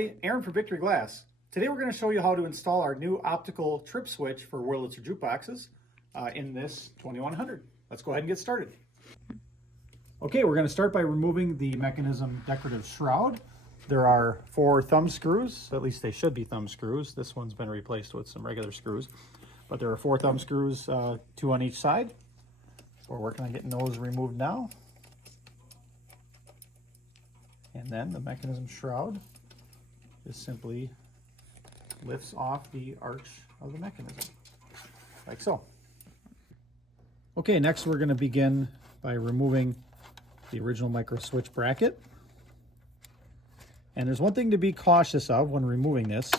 everybody, Aaron from Victory Glass. Today we're going to show you how to install our new optical trip switch for Wurlitzer jukeboxes in this 2100. Let's go ahead and get started. Okay, we're going to start by removing the mechanism decorative shroud. There are 4 thumb screws, at least they should be thumb screws. This one's been replaced with some regular screws, but there are 4 thumb screws, 2 on each side. So we're working on getting those removed now. And then the mechanism shroud just simply lifts off the arch of the mechanism, like so. Okay, next we're going to begin by removing the original micro switch bracket. And there's one thing to be cautious of when removing this.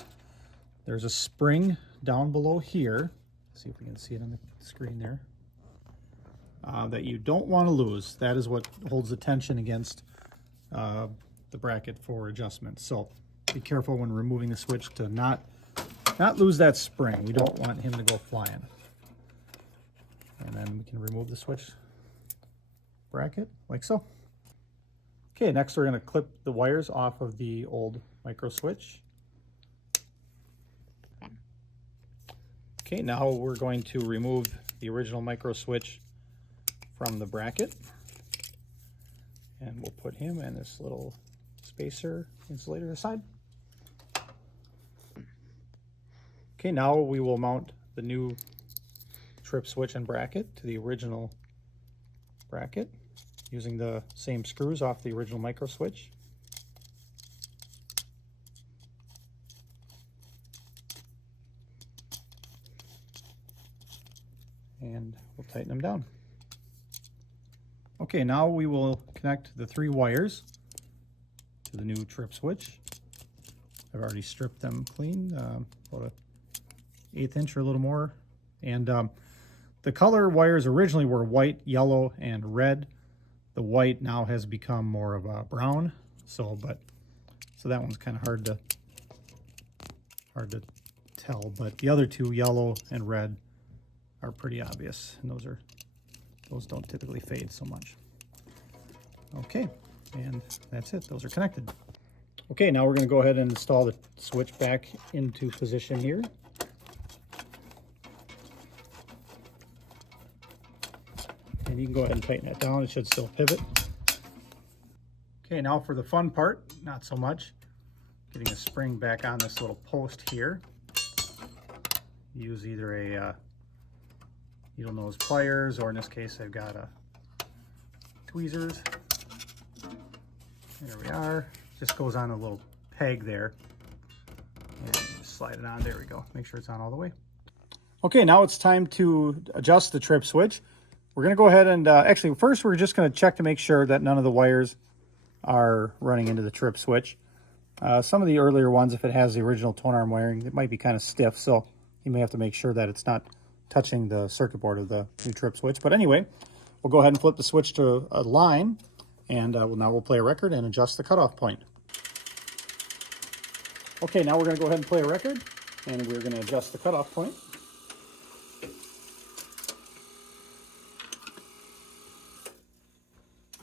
There's a spring down below here. Let's see if we can see it on the screen there. That you don't want to lose. That is what holds the tension against the bracket for adjustment. So be careful when removing the switch to not lose that spring. We don't want him to go flying. And then we can remove the switch bracket like so. Okay, next we're going to clip the wires off of the old micro switch. Okay, now we're going to remove the original micro switch from the bracket. And we'll put him in this little spacer insulator aside. Okay, now we will mount the new trip switch and bracket to the original bracket using the same screws off the original micro switch. And we'll tighten them down. Okay, now we will connect the 3 wires to the new trip switch. I've already stripped them clean, about 1/8 inch or a little more. And the color wires originally were white, yellow, and red. The white now has become more of a brown. So that one's kind of hard to tell. But the other 2, yellow and red, are pretty obvious, and those don't typically fade so much. Okay, and that's it. Those are connected. Okay, now we're going to go ahead and install the switch back into position here. And you can go ahead and tighten that down. It should still pivot. Okay, now for the fun part, not so much. Getting a spring back on this little post here. Use either a needle nose pliers, or in this case I've got tweezers. There we are. Just goes on a little peg there, and just slide it on. There we go. Make sure it's on all the way. Okay, now it's time to adjust the trip switch. We're going to go ahead and actually first we're just going to check to make sure that none of the wires are running into the trip switch. Some of the earlier ones, if it has the original tone arm wiring, it might be kind of stiff, so you may have to make sure that it's not touching the circuit board of the new trip switch. But anyway, we'll go ahead and flip the switch to a line, and now we'll play a record and adjust the cutoff point. Okay, now we're going to go ahead and play a record, and we're going to adjust the cutoff point.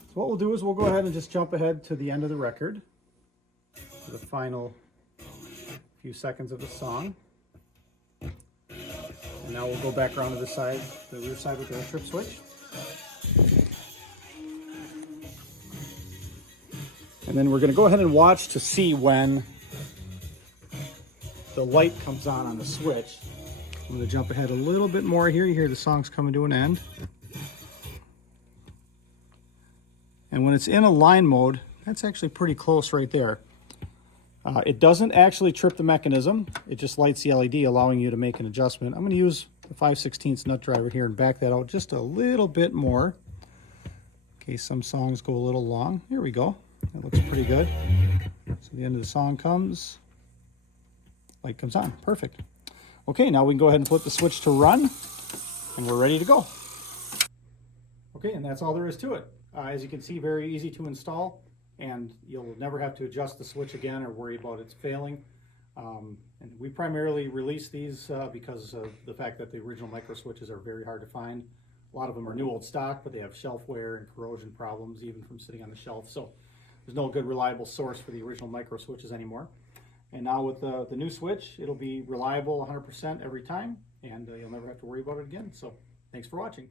So what we'll do is we'll go ahead and just jump ahead to the end of the record, to the final few seconds of the song. And now we'll go back around to the rear side with the trip switch. And then we're going to go ahead and watch to see when the light comes on the switch. I'm going to jump ahead a little bit more here. You hear the song's coming to an end. And when it's in a line mode, that's actually pretty close right there. It doesn't actually trip the mechanism. It just lights the LED, allowing you to make an adjustment. I'm going to use the 5/16 nut driver here and back that out just a little bit more, in case some songs go a little long. Here we go. That looks pretty good. So the end of the song comes, light comes on. Perfect. Okay, now we can go ahead and flip the switch to run, and we're ready to go. Okay, and that's all there is to it. As you can see, very easy to install, and you'll never have to adjust the switch again or worry about it failing. And we primarily release these because of the fact that the original micro switches are very hard to find. A lot of them are new old stock, but they have shelf wear and corrosion problems even from sitting on the shelf. So there's no good reliable source for the original micro switches anymore. And now with the new switch, it'll be reliable 100% every time, and you'll never have to worry about it again. So thanks for watching.